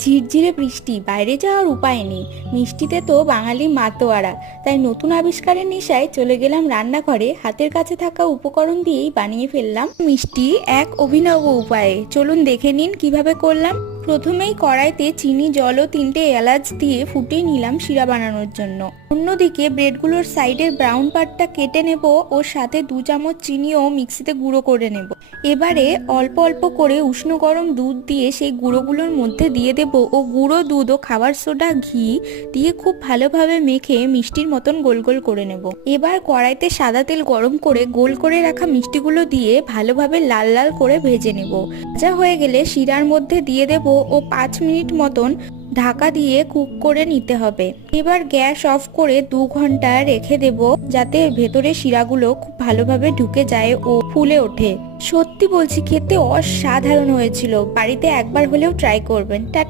ঝিরঝিরে বৃষ্টি, বাইরে যাওয়ার উপায় নেই। মিষ্টিতে তো বাঙালি মাতোয়ারা। তাই নতুন আবিষ্কারের নেশায় চলে গেলাম রান্নাঘরে। হাতের কাছে থাকা উপকরণ দিয়েই বানিয়ে ফেললাম মিষ্টি এক অভিনব উপায়ে। চলুন দেখে নিন কিভাবে করলাম। প্রথমেই কড়াইতে চিনি, জল ও 3টে এলাচ দিয়ে ফুটিয়ে নিলাম শিরা বানানোর জন্য। অন্যদিকে ব্রেডগুলোর সাইডের ব্রাউন পার্টটা কেটে নেব ও সাথে 2 চামচ চিনিও মিক্সিতে গুঁড়ো করে নেব। এবারে অল্প অল্প করে উষ্ণ গরম দুধ দিয়ে সেই গুঁড়োগুলোর মধ্যে দিয়ে দেব ও গুঁড়ো দুধ ও খাবার সোডা, ঘি দিয়ে খুব ভালোভাবে মেখে মিষ্টির মতন গোল গোল করে নেব। এবার কড়াইতে সাদা তেল গরম করে গোল করে রাখা মিষ্টিগুলো দিয়ে ভালোভাবে লাল লাল করে ভেজে নেব। ভাজা হয়ে গেলে শিরার মধ্যে দিয়ে দেব ও 5 মিনিট মতন ঢাকা দিয়ে কুক করে নিতে হবে। এবার গ্যাস অফ করে 2 ঘন্টা রেখে দেব, যাতে ভেতরে শিরাগুলো খুব ভালোভাবে ঢুকে যায় ও ফুলে ওঠে। সত্যি বলছি, খেতে অসাধারণ হয়েছিল। বাড়িতে একবার হলেও ট্রাই করবেন। টাটা।